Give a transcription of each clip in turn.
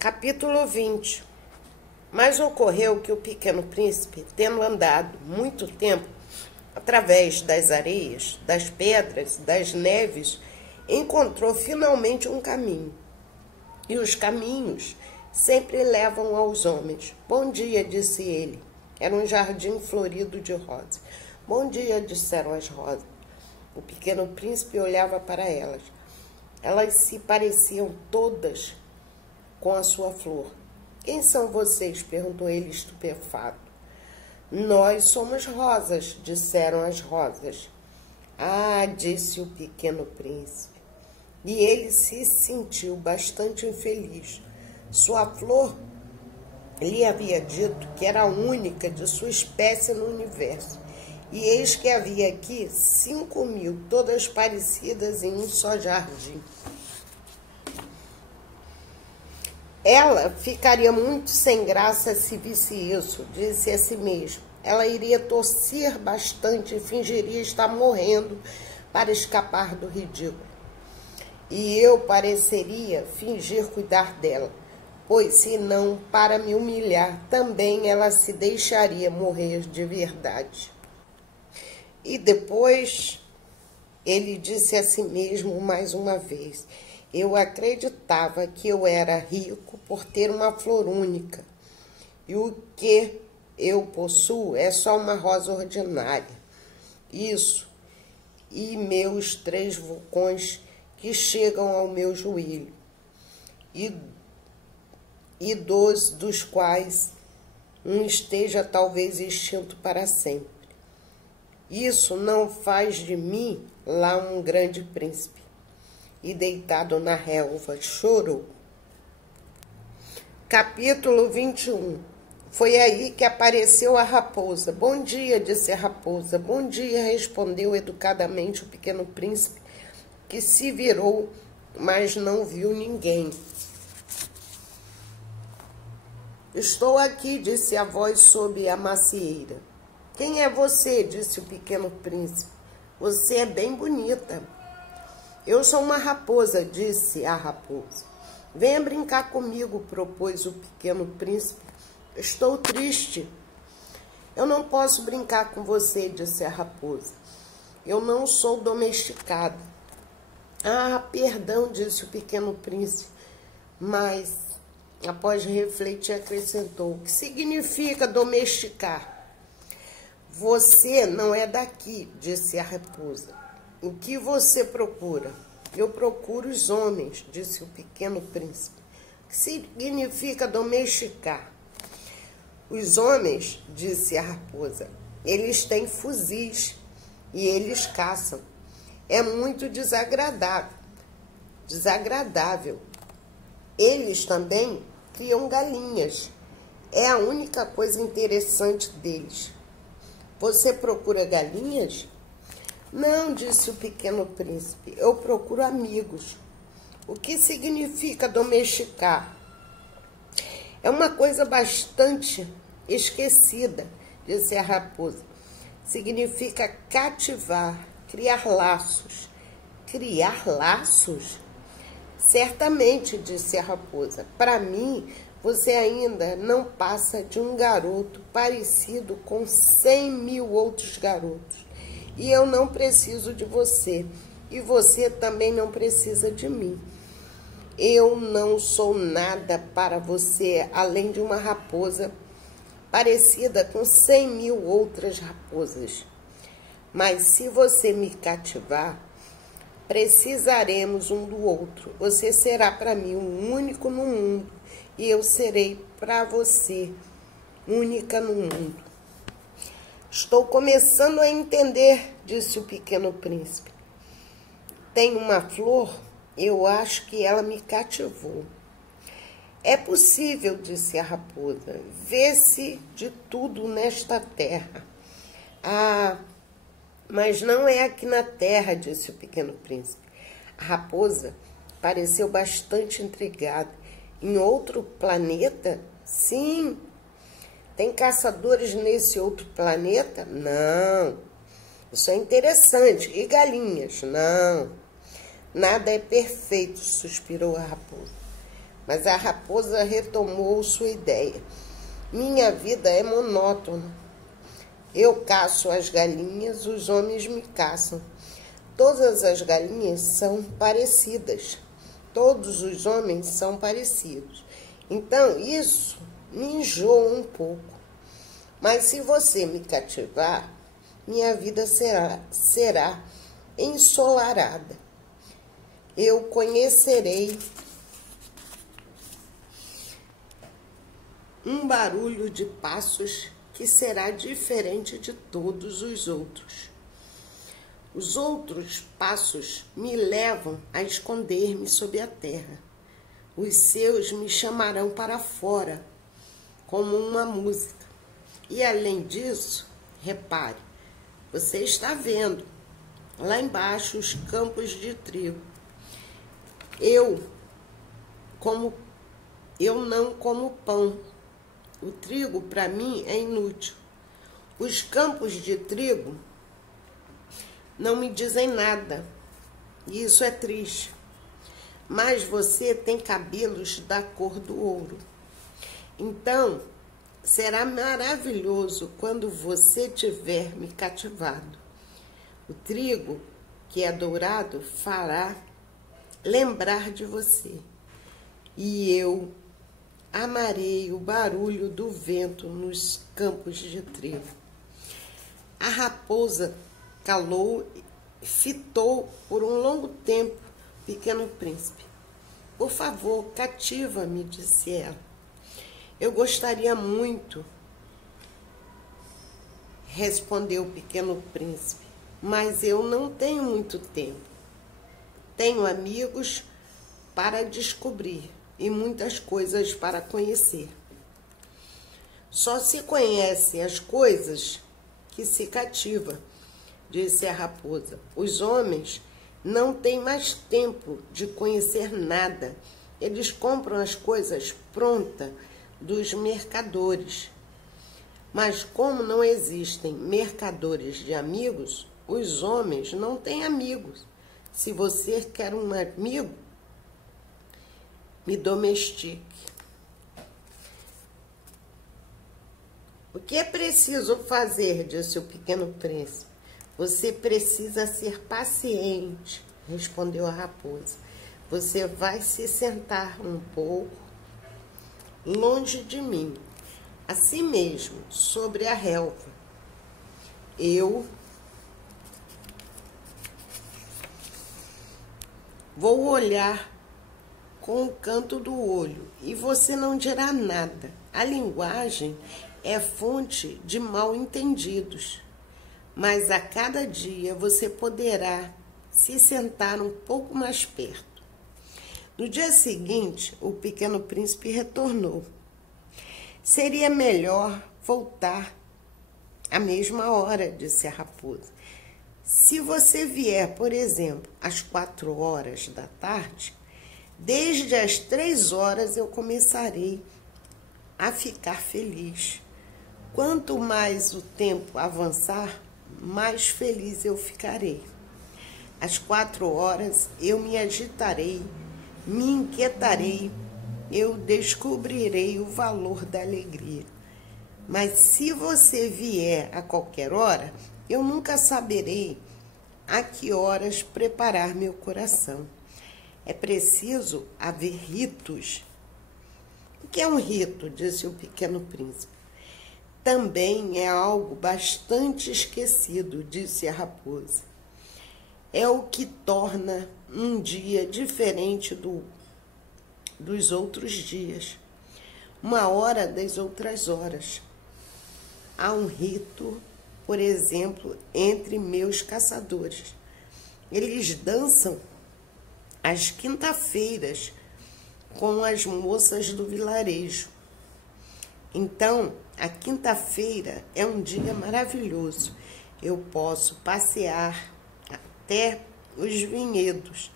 Capítulo 20. Mas ocorreu que o pequeno príncipe, tendo andado muito tempo através das areias, das pedras, das neves, encontrou finalmente um caminho. E os caminhos sempre levam aos homens. Bom dia, disse ele. Era um jardim florido de rosas. Bom dia, disseram as rosas. O pequeno príncipe olhava para elas. Elas se pareciam todas com a sua flor. Quem são vocês? Perguntou ele estupefato. Nós somos rosas, disseram as rosas. Ah, disse o pequeno príncipe. E ele se sentiu bastante infeliz. Sua flor lhe havia dito que era a única de sua espécie no universo. E eis que havia aqui 5.000, todas parecidas em um só jardim. Ela ficaria muito sem graça se visse isso, disse a si mesmo. Ela iria tossir bastante e fingiria estar morrendo para escapar do ridículo. E eu pareceria fingir cuidar dela, pois se não para me humilhar, também ela se deixaria morrer de verdade. E depois ele disse a si mesmo mais uma vez: eu acreditava que eu era rico por ter uma flor única, e o que eu possuo é só uma rosa ordinária. Isso, e meus 3 vulcões que chegam ao meu joelho, e dos quais um esteja talvez extinto para sempre. Isso não faz de mim lá um grande príncipe. E deitado na relva, chorou. Capítulo 21. Foi aí que apareceu a raposa. Bom dia, disse a raposa. Bom dia, respondeu educadamente o pequeno príncipe, que se virou, mas não viu ninguém. Estou aqui, disse a voz sob a macieira. Quem é você? Disse o pequeno príncipe. Você é bem bonita. Eu sou uma raposa, disse a raposa. Venha brincar comigo, propôs o pequeno príncipe. Estou triste. Eu não posso brincar com você, disse a raposa. Eu não sou domesticada. Ah, perdão, disse o pequeno príncipe. Mas, após refletir, acrescentou: o que significa domesticar? Você não é daqui, disse a raposa. O que você procura? Eu procuro os homens, disse o pequeno príncipe. O que significa domesticar? Os homens, disse a raposa, eles têm fuzis e eles caçam. É muito desagradável. Eles também criam galinhas. É a única coisa interessante deles. Você procura galinhas? Não, disse o pequeno príncipe, eu procuro amigos. O que significa domesticar? É uma coisa bastante esquecida, disse a raposa. Significa cativar, criar laços. Criar laços? Certamente, disse a raposa. Para mim, você ainda não passa de um garoto parecido com 100.000 outros garotos. E eu não preciso de você, e você também não precisa de mim. Eu não sou nada para você, além de uma raposa parecida com 100.000 outras raposas. Mas se você me cativar, precisaremos um do outro. Você será para mim o único no mundo, e eu serei para você única no mundo. Estou começando a entender, disse o pequeno príncipe. Tem uma flor, eu acho que ela me cativou. É possível, disse a raposa, vê-se de tudo nesta terra. Ah, mas não é aqui na terra, disse o pequeno príncipe. A raposa pareceu bastante intrigada. Em outro planeta? Sim. Tem caçadores nesse outro planeta? Não. Isso é interessante. E galinhas? Não. Nada é perfeito, suspirou a raposa. Mas a raposa retomou sua ideia. Minha vida é monótona. Eu caço as galinhas, os homens me caçam. Todas as galinhas são parecidas. Todos os homens são parecidos. Então, isso me enjoa um pouco. Mas se você me cativar, minha vida será ensolarada. Eu conhecerei um barulho de passos que será diferente de todos os outros. Os outros passos me levam a esconder-me sob a terra. Os seus me chamarão para fora, como uma música. E além disso, repare, você está vendo lá embaixo os campos de trigo. Eu não como pão. O trigo para mim é inútil. Os campos de trigo não me dizem nada. E isso é triste. Mas você tem cabelos da cor do ouro. Então, será maravilhoso quando você tiver me cativado. O trigo, que é dourado, fará lembrar de você. E eu amarei o barulho do vento nos campos de trigo. A raposa calou e fitou por um longo tempo o pequeno príncipe. Por favor, cativa-me, disse ela. Eu gostaria muito, respondeu o pequeno príncipe, mas eu não tenho muito tempo. Tenho amigos para descobrir e muitas coisas para conhecer. Só se conhece as coisas que se cativa, disse a raposa. Os homens não têm mais tempo de conhecer nada. Eles compram as coisas prontas dos mercadores. Mas como não existem mercadores de amigos, os homens não têm amigos. Se você quer um amigo, me domestique. O que é preciso fazer, disse o pequeno príncipe. Você precisa ser paciente, respondeu a raposa. Você vai se sentar um pouco longe de mim, assim mesmo, sobre a relva. Eu vou olhar com o canto do olho e você não dirá nada. A linguagem é fonte de mal-entendidos, mas a cada dia você poderá se sentar um pouco mais perto. No dia seguinte, o pequeno príncipe retornou. Seria melhor voltar à mesma hora, disse a raposa. Se você vier, por exemplo, às 4 horas da tarde, desde as 3 horas eu começarei a ficar feliz. Quanto mais o tempo avançar, mais feliz eu ficarei. Às 4 horas eu me agitarei, me inquietarei, eu descobrirei o valor da alegria. Mas se você vier a qualquer hora, eu nunca saberei a que horas preparar meu coração. É preciso haver ritos. O que é um rito? Disse o pequeno príncipe. Também é algo bastante esquecido, disse a raposa. É o que torna um dia diferente dos outros dias, uma hora das outras horas. Há um rito, por exemplo, entre meus caçadores. Eles dançam às quinta-feiras com as moças do vilarejo. Então, a quinta-feira é um dia maravilhoso. Eu posso passear até os vinhedos.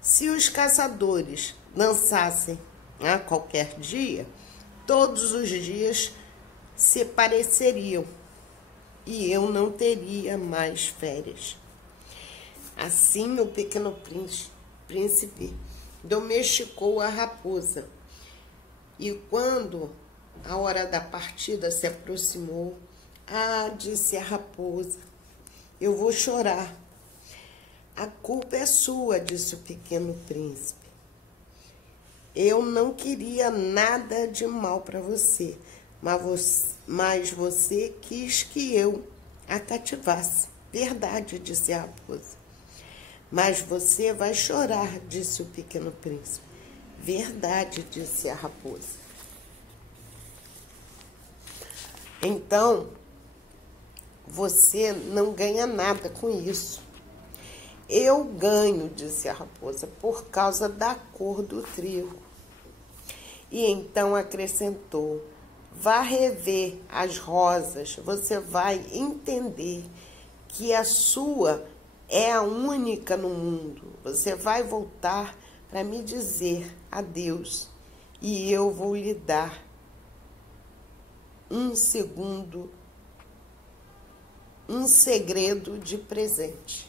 Se os caçadores dançassem a qualquer dia, todos os dias se pareceriam e eu não teria mais férias. Assim, o pequeno príncipe domesticou a raposa E quando a hora da partida se aproximou, disse a raposa, eu vou chorar. A culpa é sua, disse o pequeno príncipe. Eu não queria nada de mal para você, mas você quis que eu a cativasse. Verdade, disse a raposa. Mas você vai chorar, disse o pequeno príncipe. Verdade, disse a raposa. Então, você não ganha nada com isso. Eu ganho, disse a raposa, por causa da cor do trigo. E então acrescentou, vá rever as rosas, você vai entender que a sua é a única no mundo. Você vai voltar para me dizer adeus e eu vou lhe dar um segredo de presente.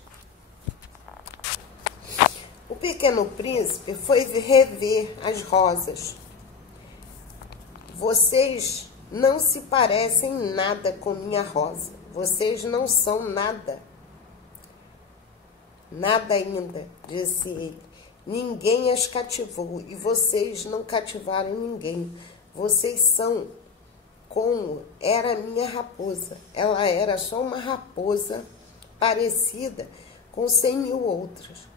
O pequeno príncipe foi rever as rosas. Vocês não se parecem nada com minha rosa. Vocês não são nada. Nada ainda, disse ele. Ninguém as cativou e vocês não cativaram ninguém. Vocês são como era a minha raposa. Ela era só uma raposa parecida com 100.000 outras.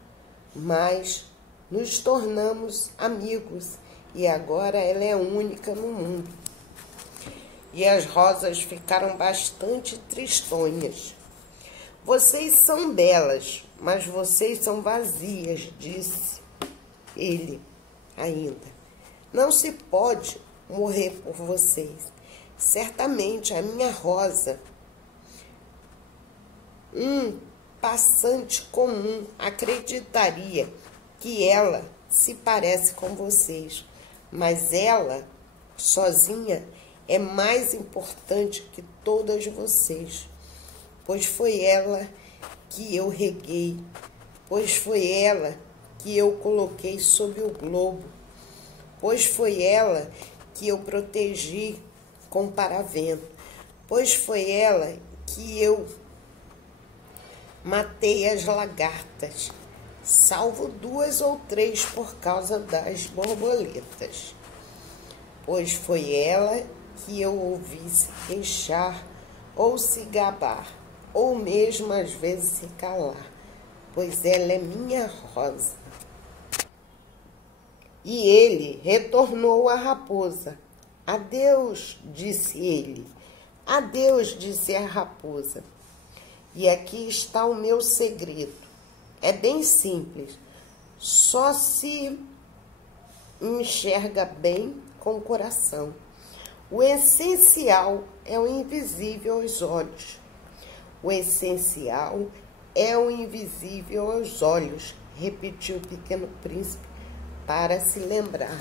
Mas nos tornamos amigos e agora ela é única no mundo. E as rosas ficaram bastante tristonhas. Vocês são belas, mas vocês são vazias, disse ele ainda. Não se pode morrer por vocês. Certamente a minha rosa, um passante comum acreditaria que ela se parece com vocês, mas ela, sozinha, é mais importante que todas vocês, pois foi ela que eu reguei, pois foi ela que eu coloquei sob o globo, pois foi ela que eu protegi com paravento, pois foi ela que eu matei as lagartas, salvo 2 ou 3 por causa das borboletas, pois foi ela que eu ouvi se queixar ou se gabar, ou mesmo às vezes se calar, pois ela é minha rosa. E ele retornou à raposa. Adeus, disse ele. Adeus, disse a raposa. E aqui está o meu segredo. É bem simples. Só se enxerga bem com o coração. O essencial é o invisível aos olhos. O essencial é o invisível aos olhos, repetiu o pequeno príncipe para se lembrar.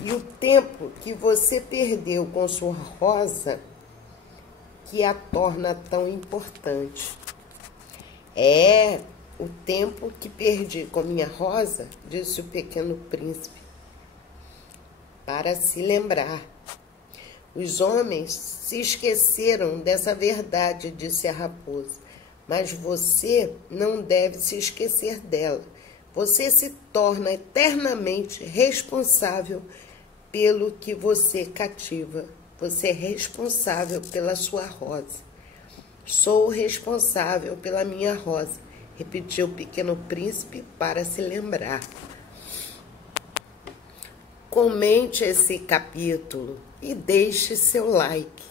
E o tempo que você perdeu com sua rosa que a torna tão importante. É o tempo que perdi com minha rosa, disse o pequeno príncipe, para se lembrar. Os homens se esqueceram dessa verdade, disse a raposa, mas você não deve se esquecer dela. Você se torna eternamente responsável pelo que você cativa. Você é responsável pela sua rosa. Sou responsável pela minha rosa, repetiu o pequeno príncipe para se lembrar. Comente esse capítulo e deixe seu like.